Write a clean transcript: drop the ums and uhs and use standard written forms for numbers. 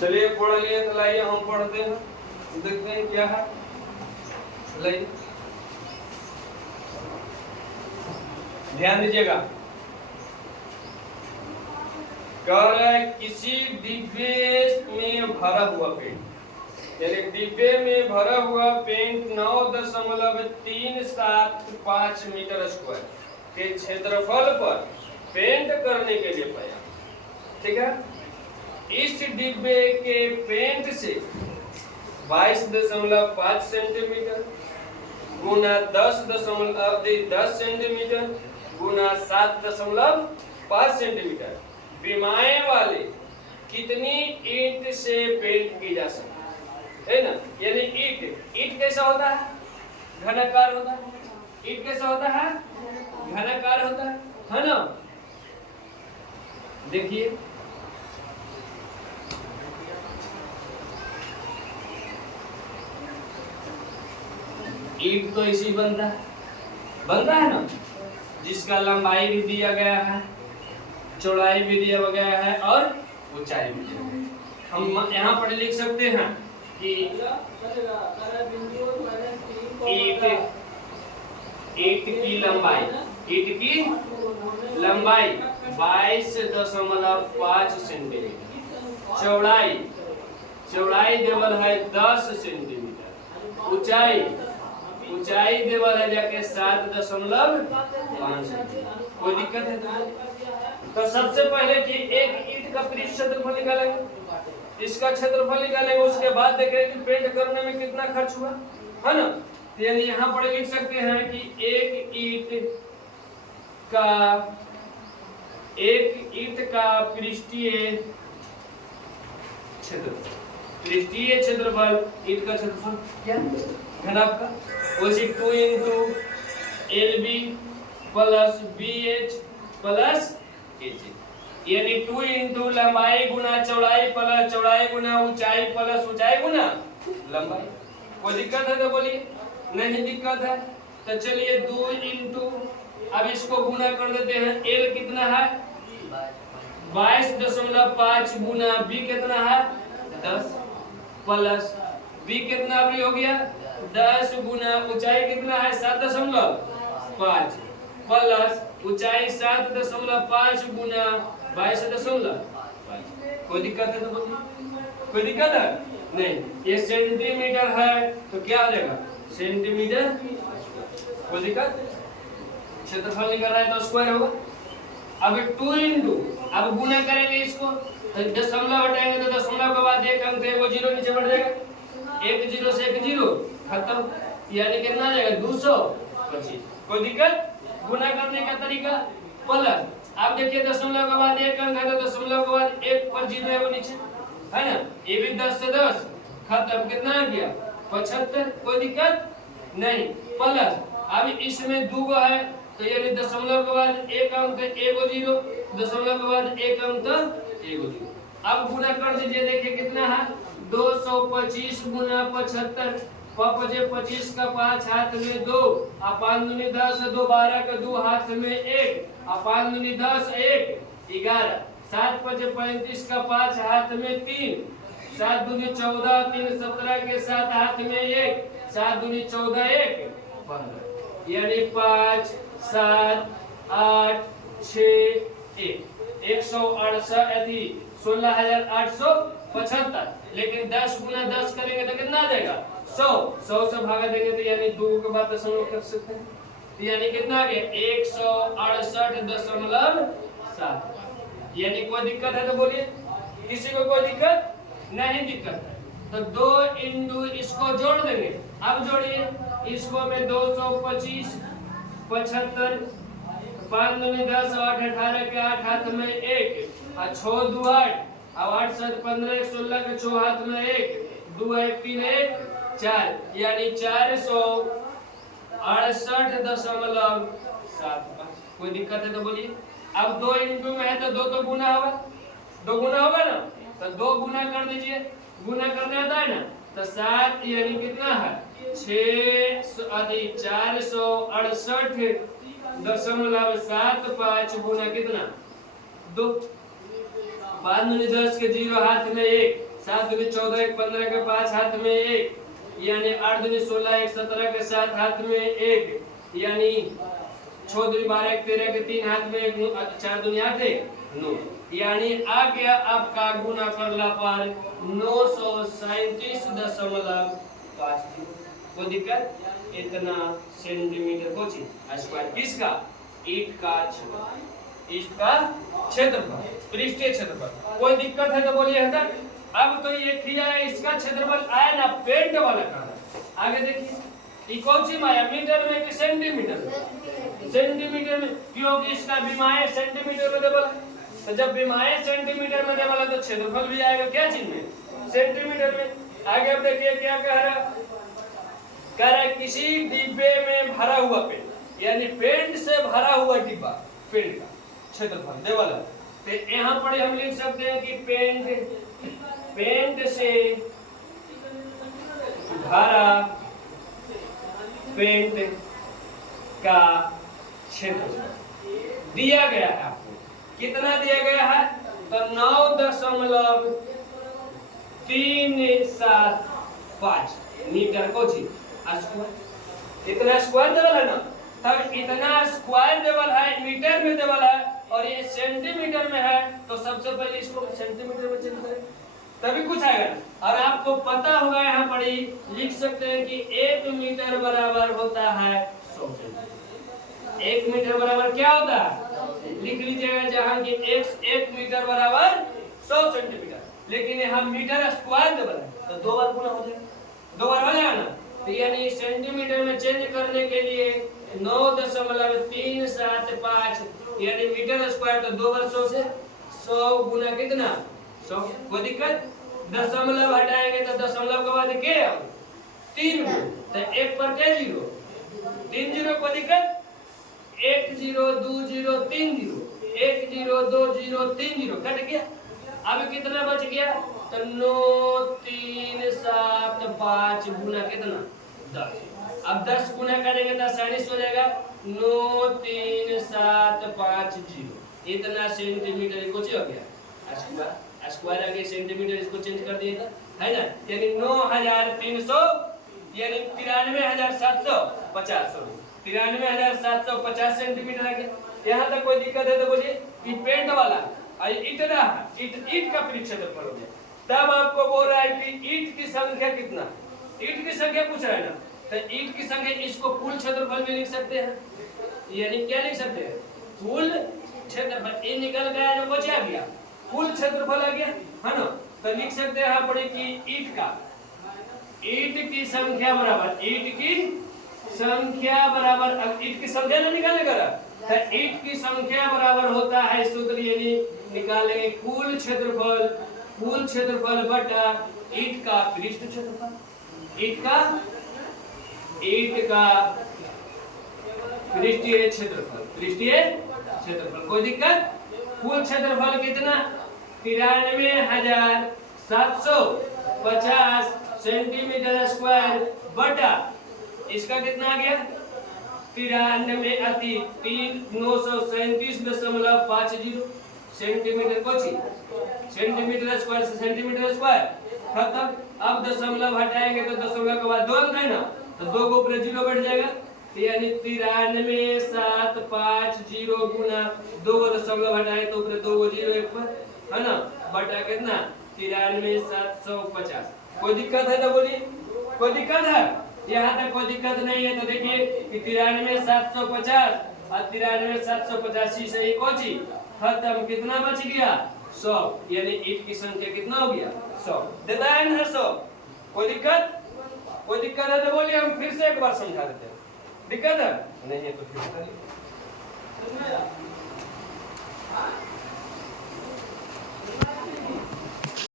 चलिए पढ़ लिए तो लाइए हम पढ़ते हैं, देखते हैं क्या है। लाइए ध्यान दीजिएगा। कह रहा है किसी डिब्बे में भरा हुआ पेंट, यानी डिब्बे में भरा हुआ पेंट 9.375 मीटर स्क्वायर के क्षेत्रफल पर पेंट करने के लिए पाया। ठीक है, इस डिब्बे के पेंट से 22.5 सेंटीमीटर गुना 10 सेंटीमीटर गुना 7.5 सेंटीमीटर विमाएं वाले कितनी ईंट से पेंट की जा सकती है ना। यानी ईंट कैसा होता है, घनाकार होता है। ईंट कैसा होता है, घनाकार होता है ना। देखिए ईंट तो इसी बनता है ना, जिसका लंबाई भी दिया गया है, चौड़ाई भी दिया गया है और ऊंचाई भी दिया गया है। हम यहाँ पर लिख सकते हैं कि ईंट की लंबाई 22.5 सेंटीमीटर, चौड़ाई देवल है 10 सेंटीमीटर, ऊंचाई देवल है जाके 7.5 सेंटीमीटर। कोई दिक्कत है तो सबसे पहले कि एक ईंट का पृष्ठ क्षेत्रफल निकालेंगे, इसका क्षेत्रफल निकालेंगे, उसके बाद देखेंगे कि पेंट करने में कितना खर्च हुआ है ना। तो यानी यहाँ पर लिख सकते हैं कि एक ईंट का पृष्ठीय क्षेत्रफल ईंट का क्षेत्रफल क्या घनाभ का उसी 2 into LB plus BH plus AG, यानी 2 into लंबाई गुना चौड़ाई प्लस चौड़ाई गुना ऊंचाई प्लस ऊंचाई गुना लंबाई। कोई दिक्कत है तो बोलिए, नहीं दिक्कत है तो चलिए 2 into, अब इसको गुना कर देते हैं। L कितना है 22.5 गुना B कितना है 10 प्लस B कितना भी हो गया 10 गुना ऊंचाई कितना है 7.5 प्लस ऊंचाई 7.5 गुना 22.5। कोई दिक्कत है तो बोलिए, कोई दिक्कत है नहीं। ये सेंटीमीटर है तो क्या आ जाएगा सेंटीमीटर। कोई दिक्कत, क्षेत्रफल निकल रहा है तो स्क्वायर होगा। अब 2 into, अब गुना करेंगे इसको तो दशमलव हटाएंगे तो दशमलव के बाद एक अंक है वो जीरो नीचे बढ़ जाएगा, 1 0 से 1 0 खत्म, यानी कितना आ जाएगा 225। कोई दिक्कत, गुना करने का तरीका प्लस। अब देखिए दशमलव के बाद एक अंक है तो दशमलव के बाद एक पर जीरो है वो नीचे है ना, ये भी 10 से 10 खत्म, कितना आ गया 75। कोई दिक्कत नहीं प्लस। अब इसमें 2 गो है तो यानी दशमलव के बाद एक अंक 1 0, दशमलव के बाद एक अंक 1 0। अब गुना कर दीजिए, देखिए कितना है 225 गुना 75, 25 का 5 हाथ में 2, 5 दूनी 10, 2 12 का 2 हाथ में 1, 5 दूनी 10 1 11, 7 5 35 का 5 हाथ में 3, 7 दूनी 14, 3 17 के 7 हाथ में 1, 7 दूनी 14 1 15, यानी 5 7 8 6 1 16,875। लेकिन 10 गुना 10 करेंगे तो कितना आ जाएगा 100 से भागा देंगे तो यानी 2 के बाद दशमलव कर सकते हैं, तो यानी कितना आ गया 168.7। यानी कोई दिक्कत है तो बोलिए, किसी को कोई दिक्कत नहीं दिक्कत है तो 2 into इसको जोड़ देंगे। अब जोड़िए इसको में 225 75, 5 दूनी 10, 8 18 के 8 हाथ में 1, 6 2 8, 8 7 15 1 16 के 6 हाथ में 1, 2 1 3 1 4, यानी 468.75। कोई दिक्कत है तो बोलिए। अब 2 into में है तो 2 तो गुना होगा, 2 गुना होगा ना, तो 2 गुना कर दीजिए, गुना करना आता है ना तो 7 यानी कितना है 468.75 गुना कितना 2, 5 दूनी 10 के 0 हाथ में 1, 7 दूनी 14 1 15 के 5 हाथ में 1 यानी 8 दूनी 16 1 17 के 7 हाथ में 1 यानी 6 दूनी 12 1 13 के 3 हाथ में 1 4 दूनी 8 9 यानी आ गया आपका गुना करला पर 937.5। कोई दिक्कत? इतना सेंटीमीटर को स्क्वायर किसका? ईंट का क्षेत्रफल, ईंट का क्षेत्रफल, पृष्ठीय क्षेत्रफल। कोई दिक्कत है तो बोलिए है। अब तो ये किया है, इसका क्षेत्रफल आया ना, पेंट वाला का। आगे देखिए ये कौन सी माया, मीटर में कि सेंटीमीटर में? सेंटीमीटर में, क्योंकि इसका विमाएं सेंटीमीटर में देवल है। तो जब विमाएं सेंटीमीटर में देवल है तो क्षेत्रफल भी आएगा क्या चीज में? सेंटीमीटर में। आगे अब देखिए क्या कह रहा है, किसी डिब्बे में भरा हुआ पेंट, यानी पेंट से भरा हुआ डिब्बा, पेंट का क्षेत्रफल देवल है। तो यहाँ पर हम लिख सकते हैं कि पेंट से भरा पेंट का क्षेत्रफल दिया गया है। आपको कितना दिया गया है? तो 9.375 मीटर को स्क्वायर। इतना स्क्वायर देवल है ना, तब इतना स्क्वायर देवल है, मीटर में देवल है और ये सेंटीमीटर में है। तो सबसे पहले इसको सेंटीमीटर में चेंज करें तभी कुछ आएगा। और आपको पता होगा यहाँ पर ही लिख सकते हैं कि 1 मीटर बराबर होता है 100 सेंटीमीटर। 1 मीटर बराबर क्या होता है? लिख लीजिएगा जहाँ की 1 मीटर बराबर 100 सेंटीमीटर। लेकिन यहाँ मीटर स्क्वायर देवल है तो 2 बार गुना हो जाएगा, 2 बार हो जाएगा ना। तो यानी सेंटीमीटर में चेंज करने के लिए 9.375 यानी मीटर स्क्वायर, तो 2 बार 100 से 100 गुना कितना 100। कोई दिक्कत? दशमलव हटाएंगे तो दशमलव के बाद क्या 3 तो 1 पर क्या 0 3 0। कोई दिक्कत? 1 0 2 0 3 0 1 0 2 0 3 0 कट गया। अब कितना बच गया? तो 9.375 गुना कितना 10। अब 10 गुना करेंगे तो आसानी से हो जाएगा 93750 इतना सेंटीमीटर को हो गया। स्क्वायर आगे सेंटीमीटर इसको चेंज कर दिएगा है ना, यानी 9300 यानी 93,750 सेंटीमीटर आ गया। यहाँ तक कोई दिक्कत है तो बोलिए कि पेंट वाला इतना ईंट का क्षेत्रफल हो गया। तब आपको बोल रहा है कि ईंट की संख्या कितना, ईंट की संख्या पूछ रहा है ना, तो ईंट की संख्या इसको कुल क्षेत्रफल में लिख सकते हैं। यानी क्या लिख सकते हैं? कुल क्षेत्रफल। ये निकल गया जो बचा गया कुल क्षेत्रफल आ गया है ना। तो लिख सकते हैं यहाँ पर कि ईंट की संख्या बराबर ईंट की संख्या ना निकालेगा तो ईंट की संख्या बराबर होता है सूत्र, यानी निकालेंगे कुल क्षेत्रफल बटा ईंट का पृष्ठ क्षेत्रफल, ईंट का पृष्ठीय क्षेत्रफल। कोई दिक्कत? कुल क्षेत्रफल कितना 93,750 सेंटीमीटर स्क्वायर बटा इसका कितना आ गया 937.50 सेंटीमीटर को सेंटीमीटर स्क्वायर से सेंटीमीटर स्क्वायर खत्म। अब दशमलव हटाएंगे तो दशमलव के बाद 2 अंक है ना, तो 2 को ऊपर 0 बैठ जाएगा, यानी 93,750 गुना 2 दशमलव हटाए तो ऊपर 2 0 1 पर है ना, बटा कितना 93,750। कोई दिक्कत है तो बोलिए, कोई दिक्कत है? यहाँ तक कोई दिक्कत नहीं है तो देखिए कि 93,750 और 93,785 से एक कोची खत्म, कितना बच गया 100, यानी ईंट की संख्या कितना हो गया 100। देता है ना 100। कोई दिक्कत? कोई दिक्कत है तो बोलिए, हम फिर से एक बार समझा देते हैं। दिक्कत है नहीं है तो फिर